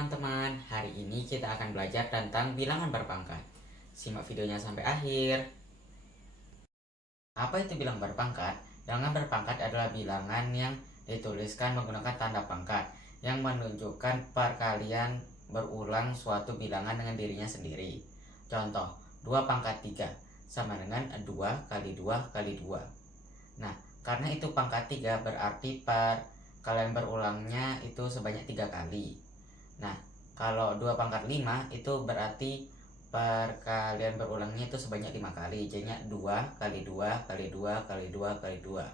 teman-teman, hari ini kita akan belajar tentang bilangan berpangkat. Simak videonya sampai akhir. Apa itu bilangan berpangkat? Bilangan berpangkat adalah bilangan yang dituliskan menggunakan tanda pangkat yang menunjukkan perkalian berulang suatu bilangan dengan dirinya sendiri. Contoh, 2 pangkat 3 sama dengan 2 kali 2 kali 2. Nah, karena itu pangkat 3 berarti perkalian berulangnya itu sebanyak 3 kali. Nah, kalau 2 pangkat 5 itu berarti perkalian berulangnya itu sebanyak 5 kali. Jadinya 2 kali 2 kali 2 kali 2 kali 2.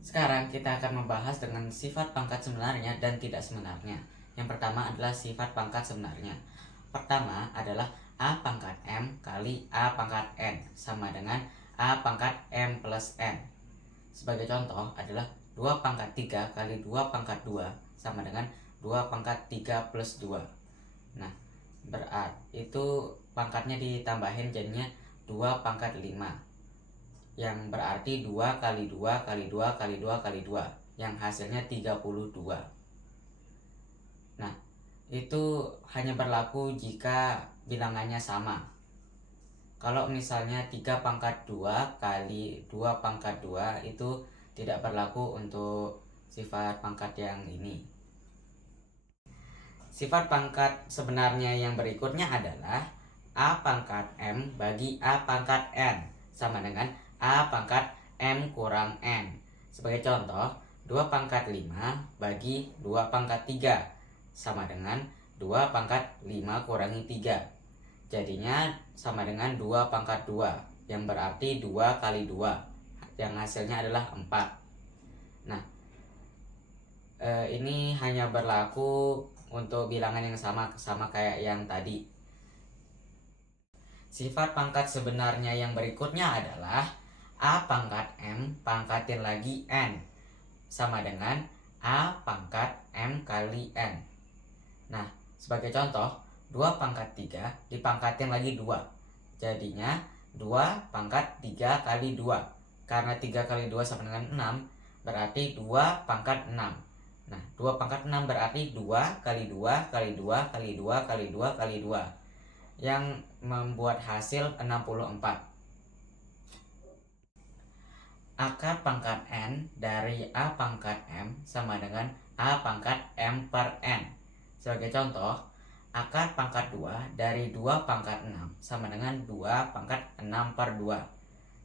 Sekarang kita akan membahas dengan sifat pangkat sebenarnya dan tidak sebenarnya. Yang pertama adalah sifat pangkat sebenarnya. Pertama adalah A pangkat M kali A pangkat N sama dengan A pangkat M plus N. Sebagai contoh adalah 2 pangkat 3 kali 2 pangkat 2 sama dengan 2 pangkat 3 plus 2. Nah, berarti itu pangkatnya ditambahin jadinya 2 pangkat 5. Yang berarti 2 kali 2 kali 2 kali 2 kali 2. Yang hasilnya 32. Nah, itu hanya berlaku jika bilangannya sama. Kalau misalnya 3 pangkat 2 kali 2 pangkat 2 itu tidak berlaku untuk sifat pangkat yang ini. Sifat pangkat sebenarnya yang berikutnya adalah A pangkat M bagi A pangkat N sama dengan A pangkat M kurang N. Sebagai contoh, 2 pangkat 5 bagi 2 pangkat 3 sama dengan 2 pangkat 5 kurangi 3. Jadinya sama dengan 2 pangkat 2, yang berarti 2 kali 2, yang hasilnya adalah 4. Nah, ini hanya berlaku untuk bilangan yang sama kayak yang tadi. Sifat pangkat sebenarnya yang berikutnya adalah A pangkat M pangkatin lagi N sama dengan A pangkat M kali N. Nah, sebagai contoh, 2 pangkat 3 dipangkatin lagi 2. Jadinya 2 pangkat 3 kali 2. Karena 3 kali 2 sama dengan 6, berarti 2 pangkat 6. Nah, 2 pangkat 6 berarti 2 kali 2 kali 2 kali 2 kali 2 kali 2. Yang membuat hasil 64. Akar pangkat N dari A pangkat M sama dengan A pangkat M per N. Sebagai contoh, akar pangkat 2 dari 2 pangkat 6 sama dengan 2 pangkat 6 per 2.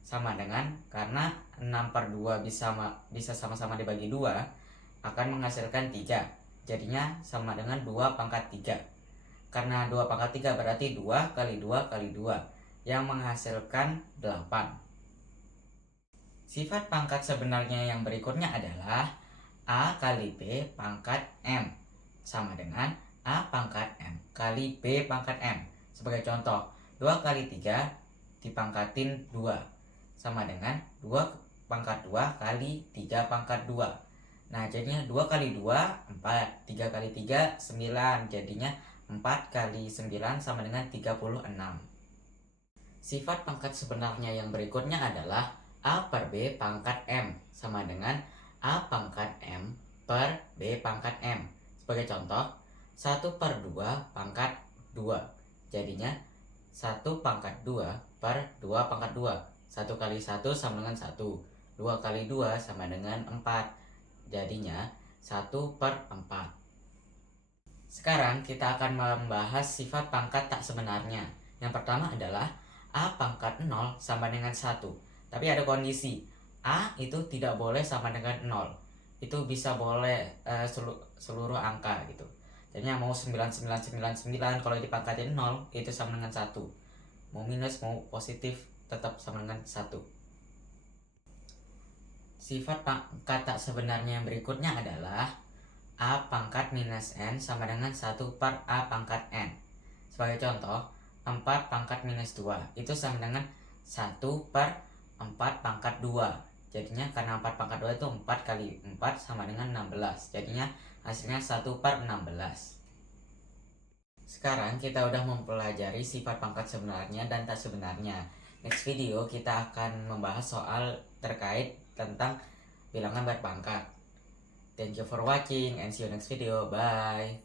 Sama dengan, karena 6 per 2 bisa sama-sama dibagi 2, akan menghasilkan 3. Jadinya sama dengan 2 pangkat 3. Karena 2 pangkat 3 berarti 2 kali 2 kali 2, yang menghasilkan 8. Sifat pangkat sebenarnya yang berikutnya adalah A kali B pangkat M sama dengan A pangkat M kali B pangkat M. Sebagai contoh, 2 kali 3 dipangkatin 2 sama dengan 2 pangkat 2 kali 3 pangkat 2. Nah, jadinya 2 kali 2, 4. 3 kali 3, 9. Jadinya 4 kali 9 sama dengan 36. Sifat pangkat sebenarnya yang berikutnya adalah A per B pangkat M sama dengan A pangkat M per B pangkat M. Sebagai contoh, 1 per 2 pangkat 2. Jadinya 1 pangkat 2 per 2 pangkat 2. 1 kali 1 sama dengan 1. 2 kali 2 sama dengan 4. Jadinya 1 per 4. Sekarang kita akan membahas sifat pangkat tak sebenarnya. Yang pertama adalah A pangkat 0 sama dengan 1. Tapi ada kondisi, A itu tidak boleh sama dengan 0. Itu bisa boleh seluruh angka gitu. Jadinya mau 9999, kalau dipangkatin 0 itu sama dengan 1. Mau minus mau positif tetap sama dengan 1. Sifat pangkat tak sebenarnya yang berikutnya adalah A pangkat minus N sama dengan 1 per A pangkat N. Sebagai contoh, 4 pangkat minus 2 itu sama dengan 1 per 4 pangkat 2. Jadinya karena 4 pangkat 2 itu 4 kali 4 sama dengan 16. Jadinya hasilnya 1 per 16. Sekarang kita udah mempelajari sifat pangkat sebenarnya dan tak sebenarnya. Next video kita akan membahas soal terkait tentang bilangan berpangkat. Thank you for watching and see you next video. Bye.